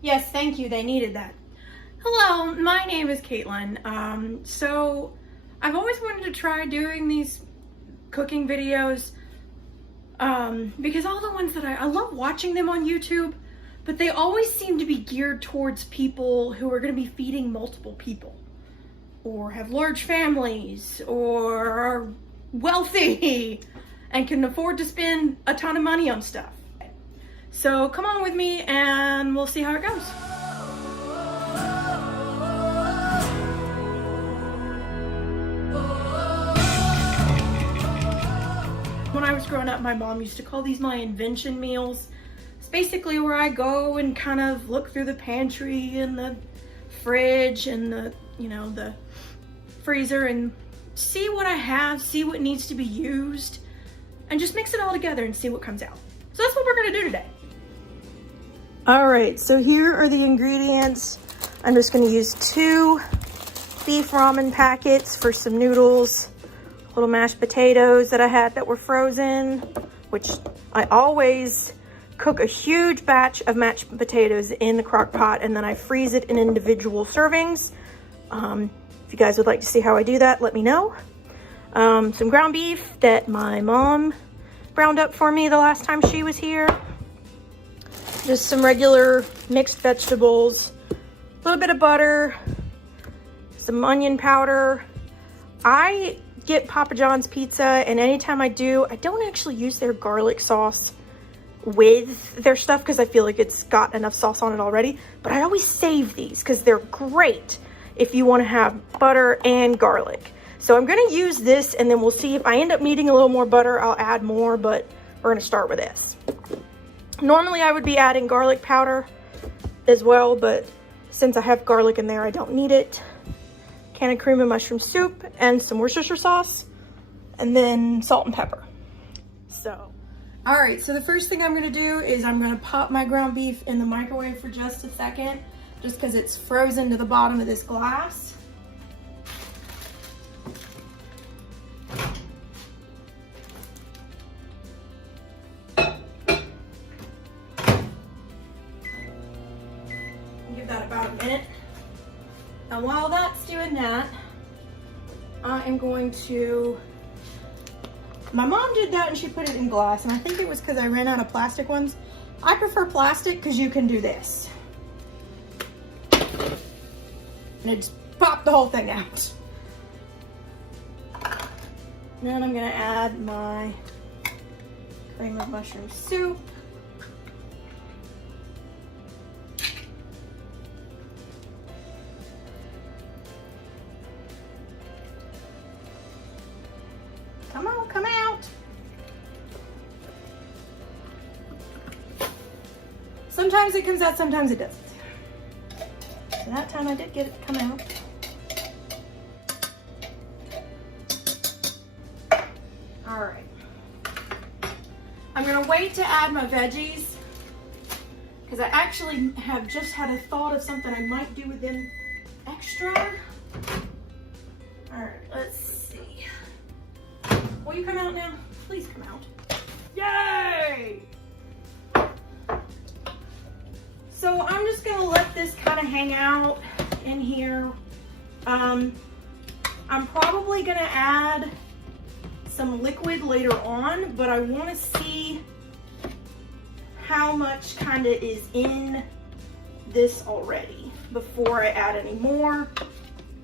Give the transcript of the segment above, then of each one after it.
Yes, thank you. They needed that. Hello, my name is Caitlin. So I've always wanted to try doing these cooking videos because all the ones that I love watching them on YouTube, but they always seem to be geared towards people who are going to be feeding multiple people or have large families or are wealthy and can afford to spend a ton of money on stuff. So come on with me and we'll see how it goes. When I was growing up, my mom used to call these my invention meals. It's basically where I go and kind of look through the pantry and the fridge and the freezer and see what I have, see what needs to be used, and just mix it all together and see what comes out. So that's what we're gonna do today. All right, so here are the ingredients. I'm just gonna use 2 beef ramen packets for some noodles, little mashed potatoes that I had that were frozen, which I always cook a huge batch of mashed potatoes in the crock pot and then I freeze it in individual servings. If you guys would like to see how I do that, let me know. Some ground beef that my mom ground up for me the last time she was here. Just some regular mixed vegetables, a little bit of butter, some onion powder. I get Papa John's pizza, and anytime I do, I don't actually use their garlic sauce with their stuff because I feel like it's got enough sauce on it already, but I always save these because they're great if you want to have butter and garlic. So I'm going to use this, and then we'll see if I end up needing a little more butter, I'll add more, but we're going to start with this. Normally I would be adding garlic powder as well, but since I have garlic in there, I don't need it. Can of cream and mushroom soup and some Worcestershire sauce, and then salt and pepper. So, all right, so the first thing I'm gonna do is I'm gonna pop my ground beef in the microwave for just a second, just because it's frozen to the bottom of this glass. Give that about a minute. Now while that's doing that, I am going to, my mom did that and she put it in glass, and I think it was because I ran out of plastic ones. I prefer plastic because you can do this. And it just popped the whole thing out. Then I'm gonna add my cream of mushroom soup. Come on, come out. Sometimes it comes out, sometimes it doesn't. So that time I did get it to come out. All right. I'm gonna wait to add my veggies because I actually have just had a thought of something I might do with them extra. All right, let's see. Will you come out now? Please come out. Yay! So I'm just gonna let this kind of hang out in here. I'm probably gonna add some liquid later on, but I wanna see how much kind of is in this already before I add any more.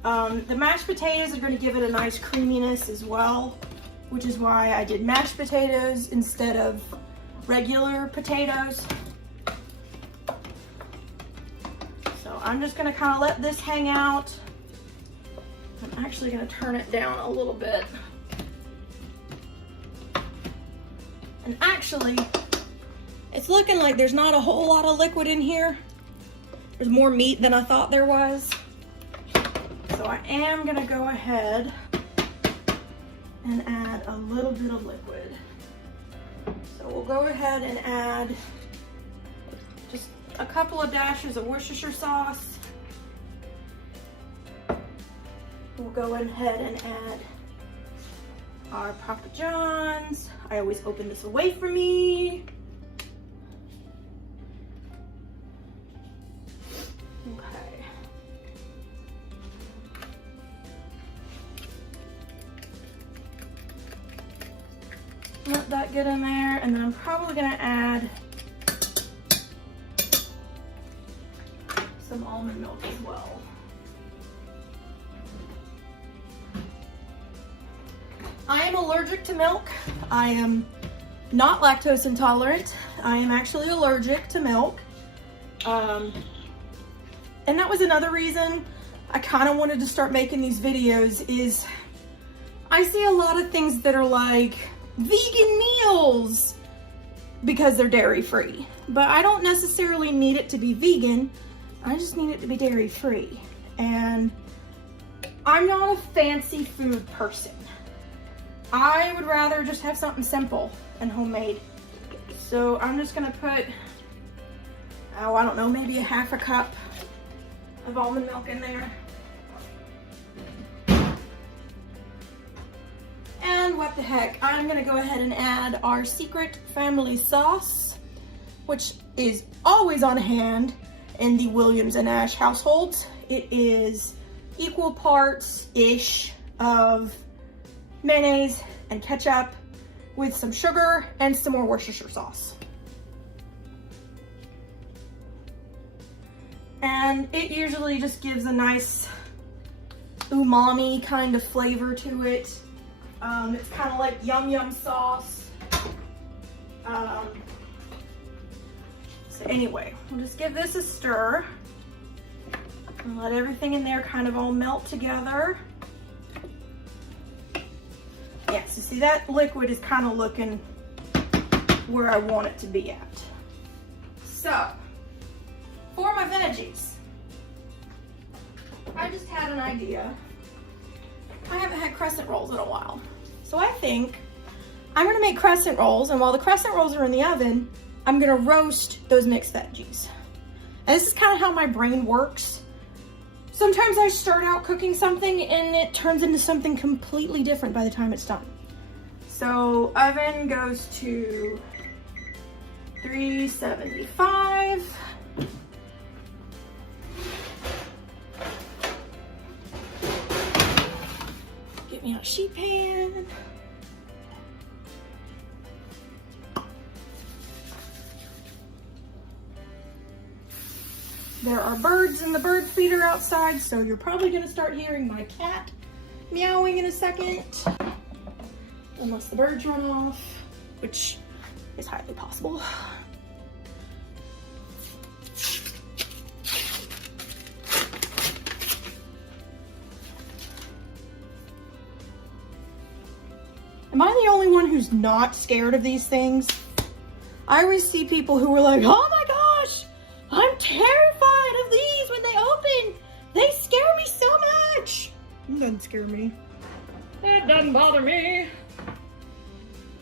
The mashed potatoes are gonna give it a nice creaminess as well, which is why I did mashed potatoes instead of regular potatoes. So I'm just gonna kind of let this hang out. I'm actually gonna turn it down a little bit. And actually, it's looking like there's not a whole lot of liquid in here. There's more meat than I thought there was. So I am gonna go ahead and add a little bit of liquid. So we'll go ahead and add just a couple of dashes of Worcestershire sauce. We'll go ahead and add our Papa John's. I always open this away from me. let that get in there, and then I'm probably gonna add some almond milk as well. I am allergic to milk. I am not lactose intolerant. I am actually allergic to milk. And that was another reason I kind of wanted to start making these videos is I see a lot of things that are like vegan meals because they're dairy free, but I don't necessarily need it to be vegan. I just need it to be dairy free. And I'm not a fancy food person. I would rather just have something simple and homemade. So I'm just gonna put, oh, I don't know, maybe a half a cup of almond milk in there. And what the heck, I'm gonna go ahead and add our secret family sauce, which is always on hand in the Williams and Ash households. It is equal parts-ish of mayonnaise and ketchup with some sugar and some more Worcestershire sauce. And it usually just gives a nice umami kind of flavor to it. It's kind of like yum yum sauce. So anyway, we'll just give this a stir and let everything in there kind of all melt together. Yeah, so see that liquid is kind of looking where I want it to be at. So, for my veggies, I just had an idea. I haven't had crescent rolls in a while. So I think I'm gonna make crescent rolls, and while the crescent rolls are in the oven, I'm gonna roast those mixed veggies. And this is kind of how my brain works. Sometimes I start out cooking something and it turns into something completely different by the time it's done. So oven goes to 375. Get me a sheet pan. There are birds in the bird feeder outside, so you're probably gonna start hearing my cat meowing in a second. Unless the birds run off, which is highly possible. Am I the only one who's not scared of these things? I always see people who are like, oh my gosh, I'm terrified of these when they open. They scare me so much. It doesn't scare me. It doesn't bother me.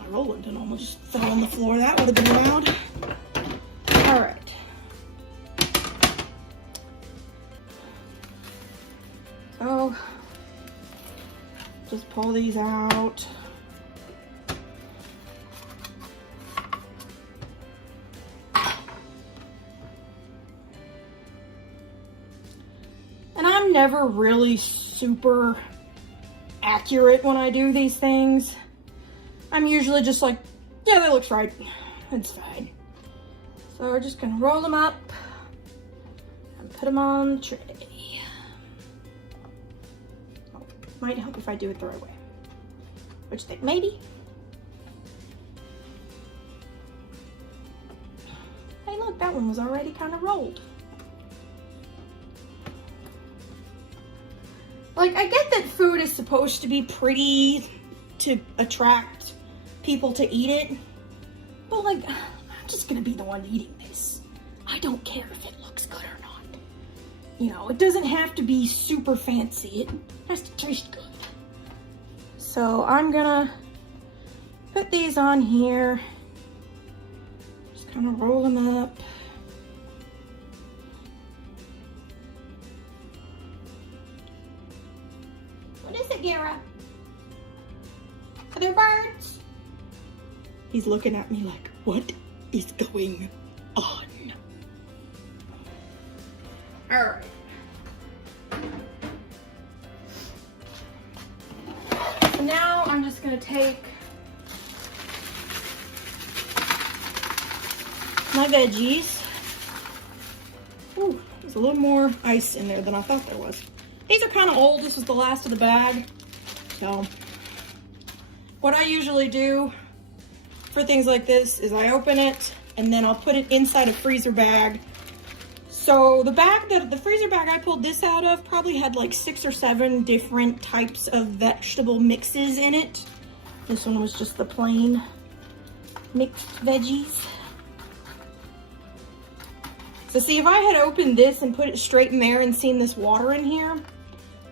My rolling pin almost fell on the floor. That would have been loud. All right. So, just pull these out. And I'm never really super accurate when I do these things. I'm usually just like, yeah, that looks right. It's fine. So we're just gonna roll them up and put them on the tray. Oh, might help if I do it the right way. What you think? Maybe? Hey look, that one was already kind of rolled. Like, I get that food is supposed to be pretty to attract people to eat it, but like, I'm just gonna be the one eating this. I don't care if it looks good or not. You know, it doesn't have to be super fancy. It has to taste good. So I'm gonna put these on here. Just kind of roll them up. What is it, Gara? Are there birds? He's looking at me like, what is going on? All right. So now I'm just gonna take my veggies. Ooh, there's a little more ice in there than I thought there was. These are kind of old. This is the last of the bag. So what I usually do for things like this is I open it and then I'll put it inside a freezer bag. So the freezer bag I pulled this out of probably had like 6 or 7 different types of vegetable mixes in it. This one was just the plain mixed veggies. So see, if I had opened this and put it straight in there and seen this water in here,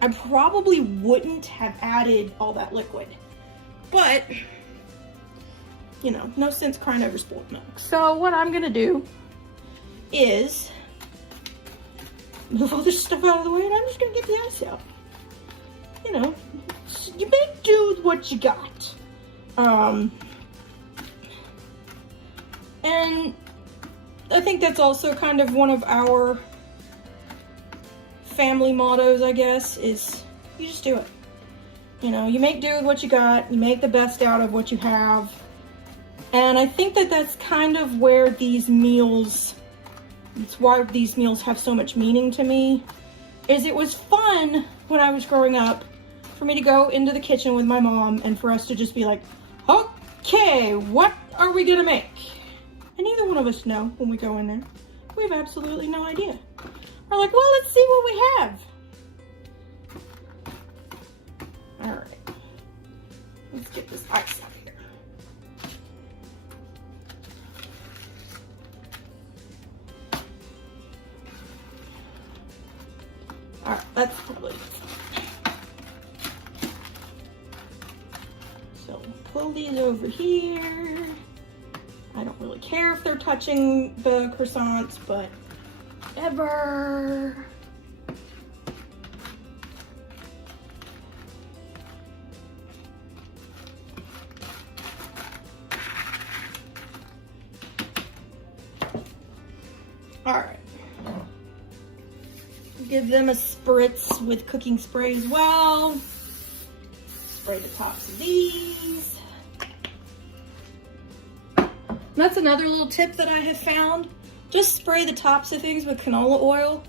I probably wouldn't have added all that liquid. But, you know, no sense crying over spoiled milk. So what I'm gonna do is move all this stuff out of the way and I'm just gonna get the ice out. You know, you make do with what you got. And I think that's also kind of one of our family mottos, I guess, is you just do it. You know, you make do with what you got, you make the best out of what you have. And I think that that's kind of where these meals, it's why these meals have so much meaning to me, is it was fun when I was growing up for me to go into the kitchen with my mom and for us to just be like, okay, what are we gonna make? And neither one of us know when we go in there. We have absolutely no idea. We're like, well, let's see what we have. All right, let's get this ice out here. All right, that's probably fine. So pull these over here. I don't really care if they're touching the croissants, but whatever. All right. Give them a spritz with cooking spray as well. Spray the tops of these. That's another little tip that I have found. Just spray the tops of things with canola oil.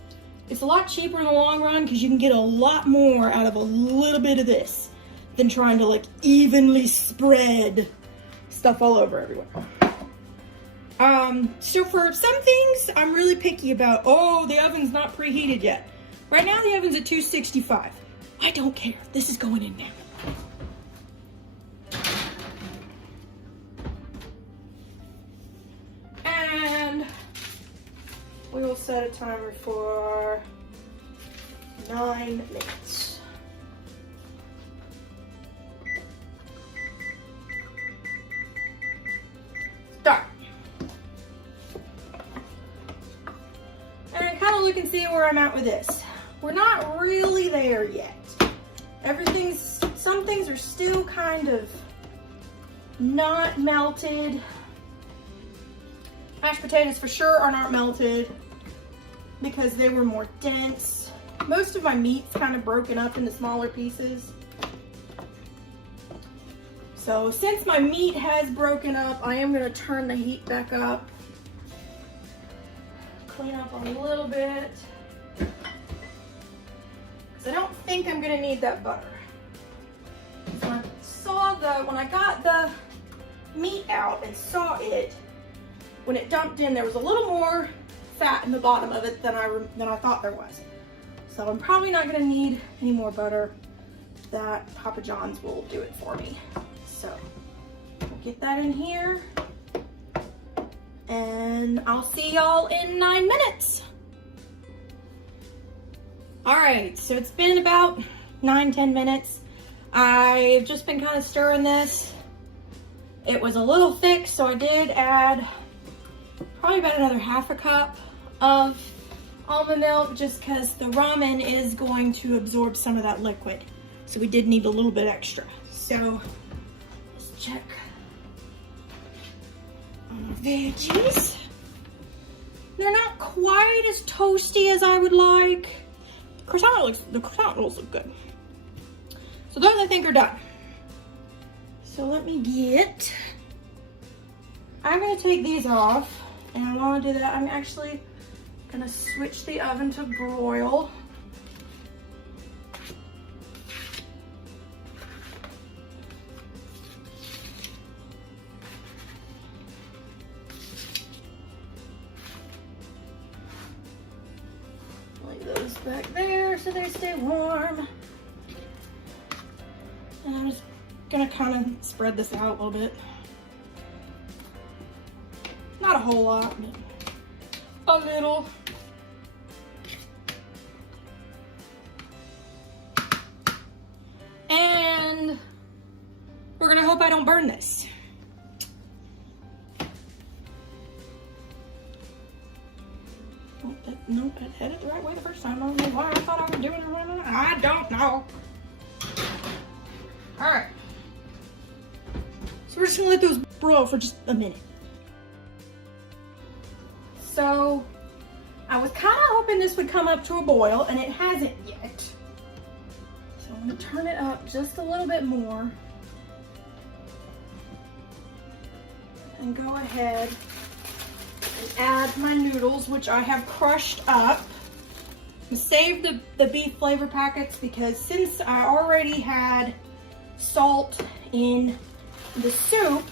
It's a lot cheaper in the long run because you can get a lot more out of a little bit of this than trying to like evenly spread stuff all over everywhere. So for some things, I'm really picky about, oh, the oven's not preheated yet. Right now the oven's at 265. I don't care. This is going in now. We will set a timer for 9 minutes. Start. And kind of look and see where I'm at with this. We're not really there yet. Some things are still kind of not melted. Mashed potatoes for sure are not melted because they were more dense. Most of my meat's kind of broken up into smaller pieces. So since my meat has broken up, I am gonna turn the heat back up. Clean up a little bit. Because I don't think I'm gonna need that butter. So when I got the meat out and saw it, when it dumped in, there was a little more fat in the bottom of it than I thought there was. So I'm probably not gonna need any more butter. That Papa John's will do it for me. So we'll get that in here and I'll see y'all in 9 minutes. All right, so it's been about 9-10 minutes. I've just been kind of stirring this. It was a little thick, so I did add probably about another ½ cup of almond milk just because the ramen is going to absorb some of that liquid. So we did need a little bit extra. So let's check on our veggies. They're not quite as toasty as I would like. The croissant rolls look good. So those I think are done. So let me I'm gonna take these off And while I do that, I'm actually gonna switch the oven to broil. Leave those back there so they stay warm. And I'm just gonna kind of spread this out a little bit. Not a whole lot, but a little. And we're gonna hope I don't burn this. Nope, I had it the right way the first time. I don't know why I thought I was doing it right. I don't know. All right. So we're just gonna let those broil for just a minute. So I was kind of hoping this would come up to a boil, and it hasn't yet. So I'm gonna turn it up just a little bit more. And go ahead and add my noodles, which I have crushed up. I saved the beef flavor packets because since I already had salt in the soup,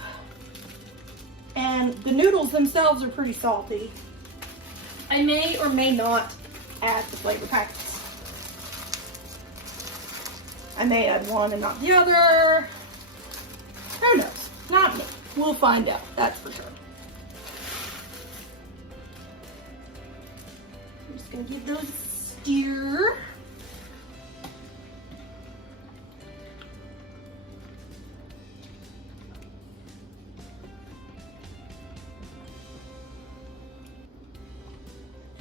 and the noodles themselves are pretty salty, I may or may not add the flavor packets. I may add one and not the other. Who knows? Not me. We'll find out, that's for sure. I'm just gonna give those a stir.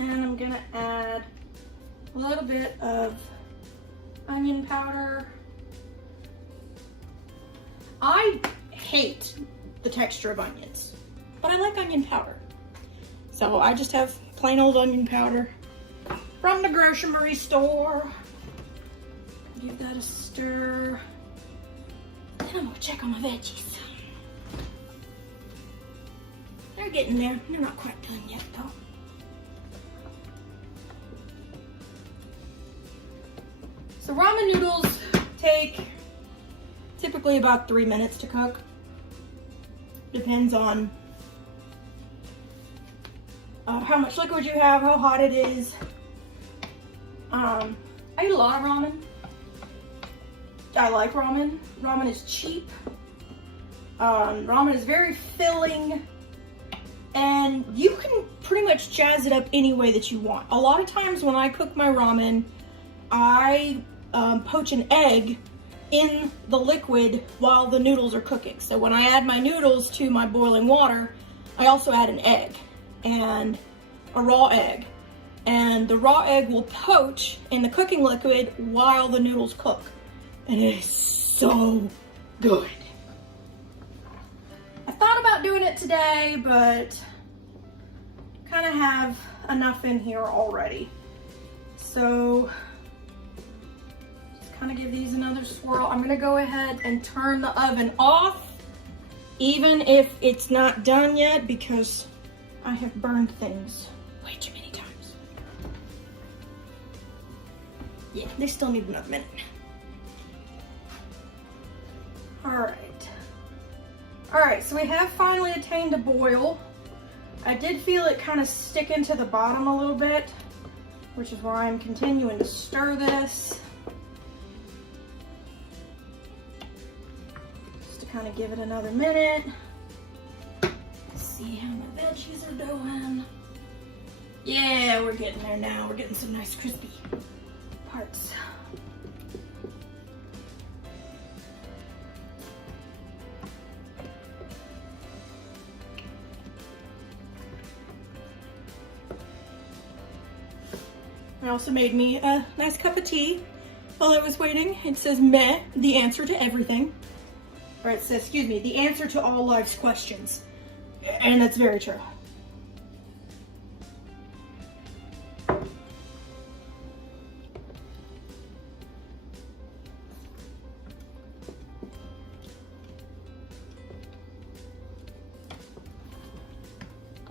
And I'm gonna add a little bit of onion powder. I hate the texture of onions, but I like onion powder. So I just have plain old onion powder from the grocery store. Give that a stir. Then I'm gonna check on my veggies. They're getting there. They're not quite done yet though. So ramen noodles take typically about 3 minutes to cook. Depends on how much liquid you have, how hot it is. I eat a lot of ramen. I like ramen. Ramen is cheap. Ramen is very filling. And you can pretty much jazz it up any way that you want. A lot of times when I cook my ramen, I poach an egg in the liquid while the noodles are cooking. So when I add my noodles to my boiling water, I also add an egg, and a raw egg. And the raw egg will poach in the cooking liquid while the noodles cook. And it is so good. I thought about doing it today, but kind of have enough in here already. So kind of give these another swirl. I'm gonna go ahead and turn the oven off, even if it's not done yet, because I have burned things way too many times. Yeah, they still need another minute. All right, so we have finally attained a boil. I did feel it kind of sticking to the bottom a little bit, which is why I'm continuing to stir this. Kind of give it another minute. See how my veggies are doing. Yeah, we're getting there now. We're getting some nice crispy parts. I also made me a nice cup of tea while I was waiting. It says meh, the answer to everything. Or it says, excuse me, the answer to all life's questions. And that's very true.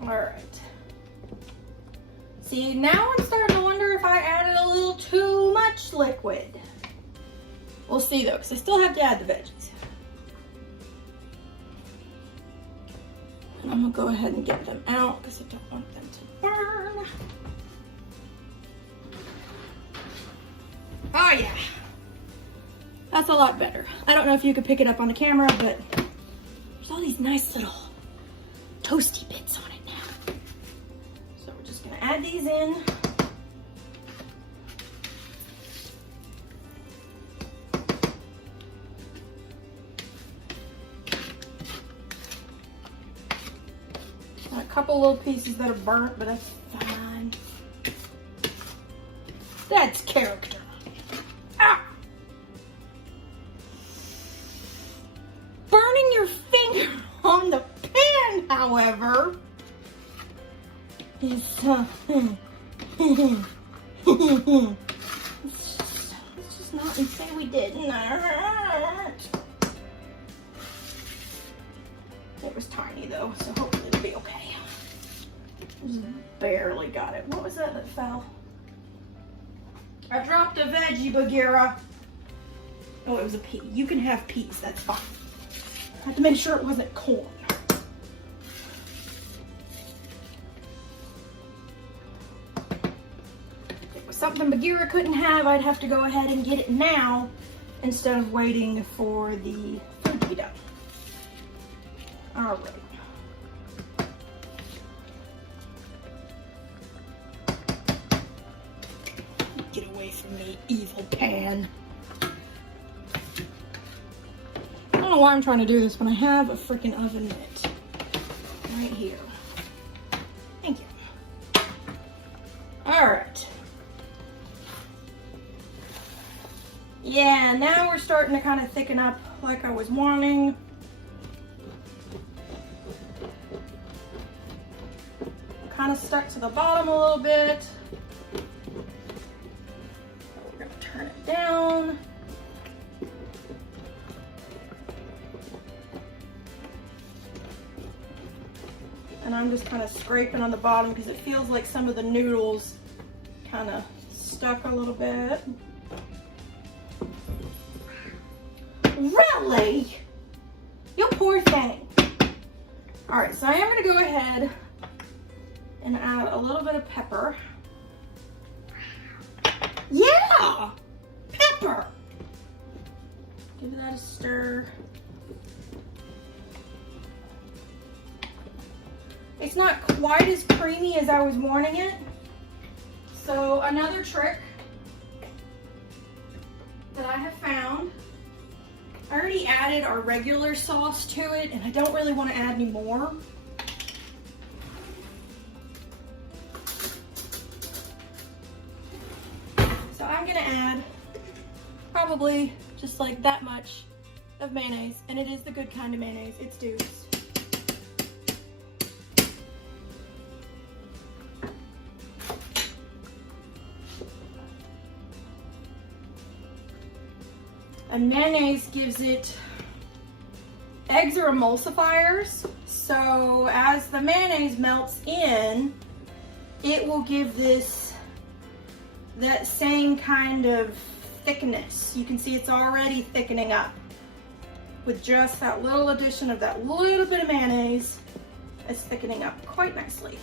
All right. See, now I'm starting to wonder if I added a little too much liquid. We'll see though, because I still have to add the veggies. And I'm gonna go ahead and get them out because I don't want them to burn. Oh yeah, that's a lot better. I don't know if you could pick it up on the camera, but there's all these nice little toasty bits on it now. So we're just gonna add these in. Got a couple little pieces that are burnt, but that's fine. That's character. Ah! Burning your finger on the pan, however, is let's just not and say we didn't. It was tiny though, so hopefully it'll be okay. Just barely got it. What was that that fell? I dropped a veggie, Bagheera. Oh, it was a pea. You can have peas, that's fine. I have to make sure it wasn't corn. If it was something Bagheera couldn't have, I'd have to go ahead and get it now instead of waiting for the food to be done. All right. Get away from me, evil pan. I don't know why I'm trying to do this when I have a freaking oven mitt right here. Thank you. All right. Yeah, now we're starting to kind of thicken up like I was wanting. Kind of stuck to the bottom a little bit. We're gonna turn it down. And I'm just kind of scraping on the bottom because it feels like some of the noodles kind of stuck a little bit. Really? You poor thing. All right, so I am gonna go ahead and add a little bit of pepper. Yeah, pepper. Give that a stir. It's not quite as creamy as I was wanting it. So another trick that I have found, I already added our regular sauce to it and I don't really want to add any more. So I'm gonna add probably just like that much of mayonnaise, and it is the good kind of mayonnaise, it's Duke's. And mayonnaise gives it, eggs are emulsifiers, so as the mayonnaise melts in, it will give this that same kind of thickness. You can see it's already thickening up with just that little addition of that little bit of mayonnaise. It's thickening up quite nicely.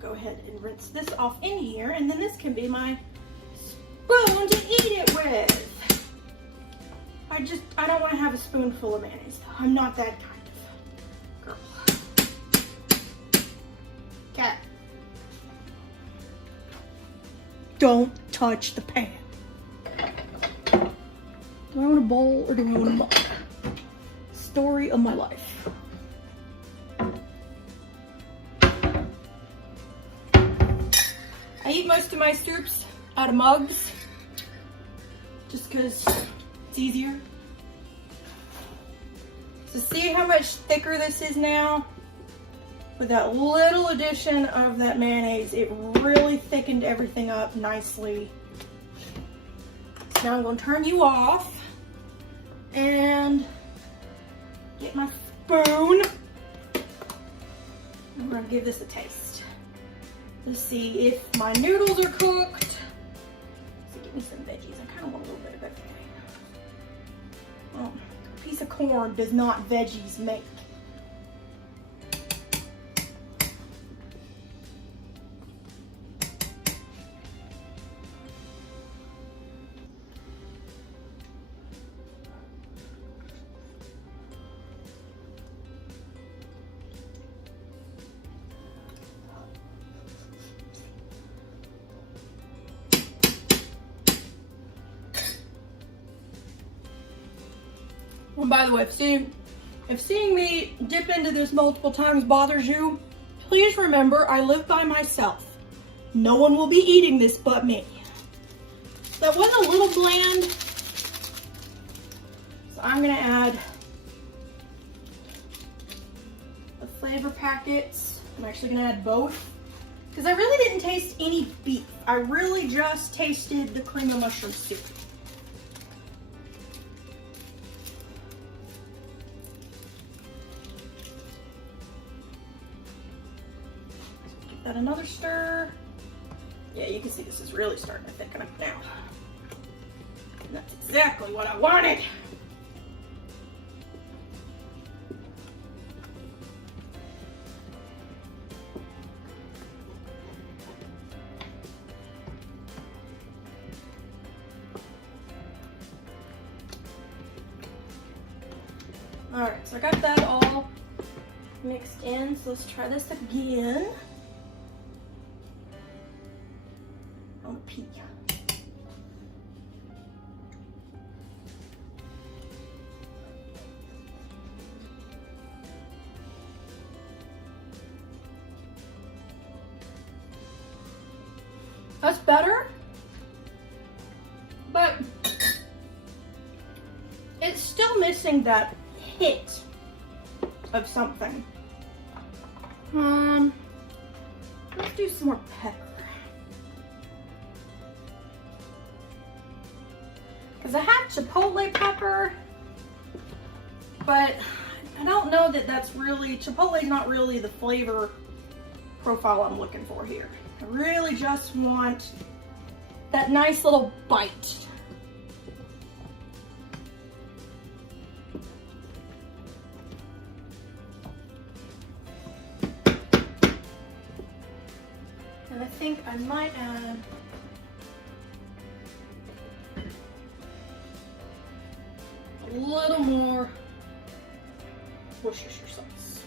Go ahead and rinse this off in here, and then this can be my spoon to eat it with. I don't want to have a spoonful of mayonnaise. I'm not that kind of girl. Cat. Don't touch the pan. Do I want a bowl or do I want a mug? Story of my life. I eat most of my soups out of mugs, just because it's easier. So see how much thicker this is now? With that little addition of that mayonnaise, it really thickened everything up nicely. So now I'm going to turn you off. give this a taste. Let's see if my noodles are cooked. So give me some veggies. I kind of want a little bit of everything. Oh, a piece of corn does not veggies make. And by the way, if seeing me dip into this multiple times bothers you, please remember I live by myself. No one will be eating this but me. That was a little bland, so I'm gonna add the flavor packets. I'm actually gonna add both because I really didn't taste any beef. I really just tasted the cream of mushroom soup. That another stir. Yeah, you can see this is really starting to thicken up now. And that's exactly what I wanted. All right, so I got that all mixed in, so let's try this again. On a pea. That's better, but it's still missing that hit of something. Let's do some more pepper. Because I have chipotle pepper, but I don't know that that's really, chipotle is not really the flavor profile I'm looking for here. I really just want that nice little bite. And I think I might add a little more Worcestershire sauce.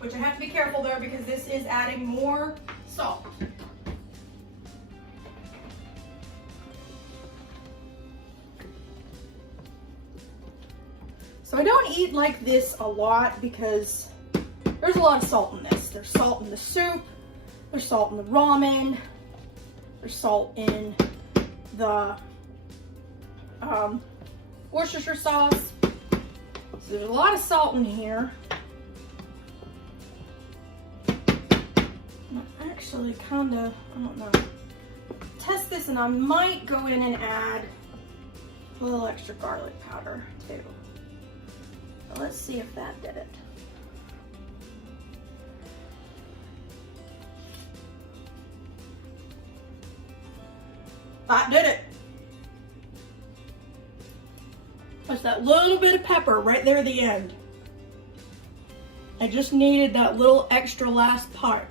Which I have to be careful there because this is adding more salt. So I don't eat like this a lot because there's a lot of salt in this. There's salt in the soup, there's salt in the ramen, there's salt in the Worcestershire sauce. So there's a lot of salt in here. I'm actually kind of, I don't know, test this and I might go in and add a little extra garlic powder too. So let's see if that did it. That did it. That's that little bit of pepper right there at the end. I just needed that little extra last part.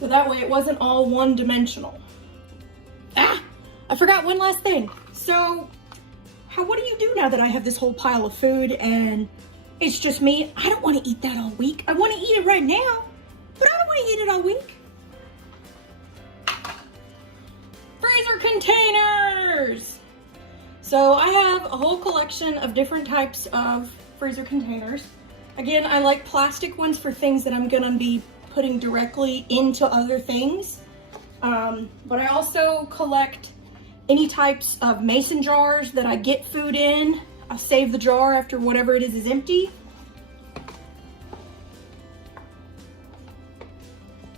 So that way it wasn't all one-dimensional. Ah, I forgot one last thing. So, what do you do now that I have this whole pile of food and it's just me? I don't want to eat that all week. I want to eat it right now, but I don't want to eat it all week. Freezer containers! So I have a whole collection of different types of freezer containers. Again, I like plastic ones for things that I'm gonna be putting directly into other things. But I also collect any types of mason jars that I get food in. I save the jar after whatever it is empty.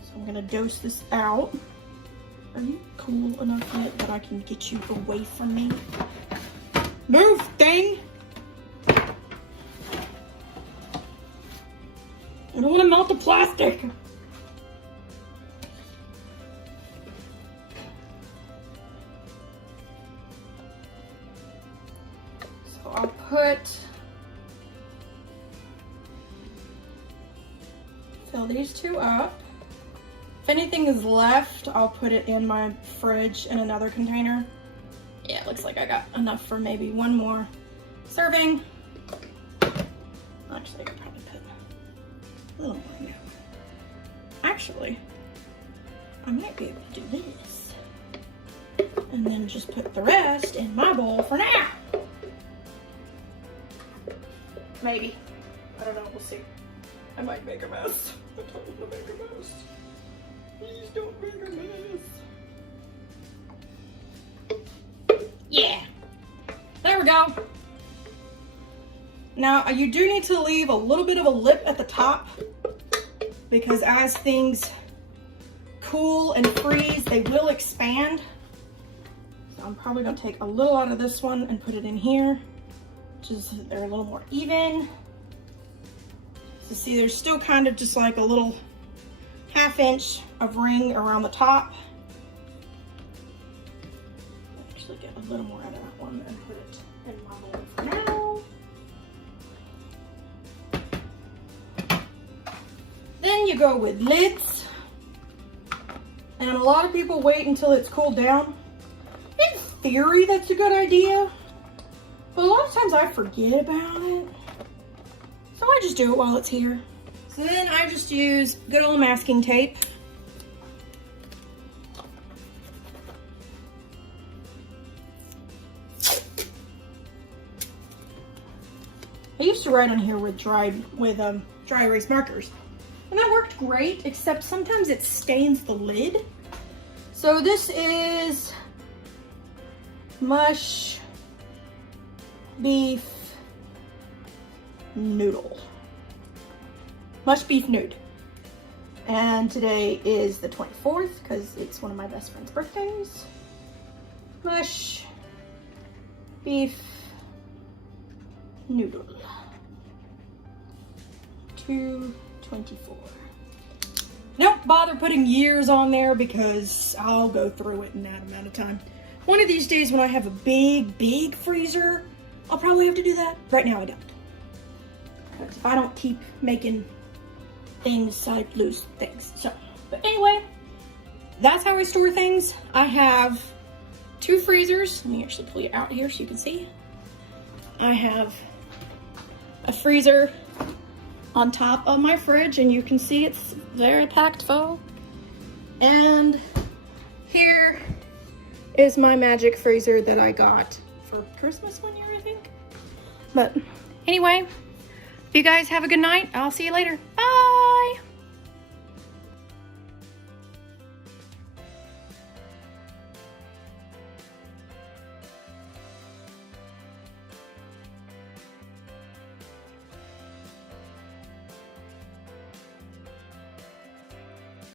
So I'm gonna dose this out. Are you cool enough yet that I can get you away from me? Move, thing! I don't want to melt the plastic. So I'll fill these two up. If anything is left, I'll put it in my fridge in another container. Yeah, it looks like I got enough for maybe one more serving. Actually, I could probably put a little more in there. Actually, I might be able to do this. And then just put the rest in my bowl for now. Maybe. I don't know, we'll see. I might make a mess. I don't want to make a mess. Please don't make a mess. Yeah. There we go. Now, you do need to leave a little bit of a lip at the top because as things cool and freeze, they will expand. So I'm probably going to take a little out of this one and put it in here, which is they're a little more even. So see, there's still kind of just like a little 1/2 inch of ring around the top. Actually get a little more out of that one and put it in my bowl for now. Then you go with lids. And a lot of people wait until it's cooled down. In theory, that's a good idea. But a lot of times I forget about it. So I just do it while it's here. So then I just use good old masking tape. I used to write on here with dry erase markers. And that worked great, except sometimes it stains the lid. So this is mush beef noodle. Mush beef nude. And today is the 24th because it's one of my best friend's birthdays. Mush beef noodle. 224. Don't bother putting years on there because I'll go through it in that amount of time. One of these days when I have a big freezer, I'll probably have to do that. Right now I don't. Because if I don't keep making things, I lose things. So, but anyway, that's how I store things. I have 2 freezers. Let me actually pull it out here so you can see. I have a freezer on top of my fridge, and you can see it's very packed full. And here is my magic freezer that I got for Christmas one year, I think. But anyway, you guys have a good night. I'll see you later. Bye.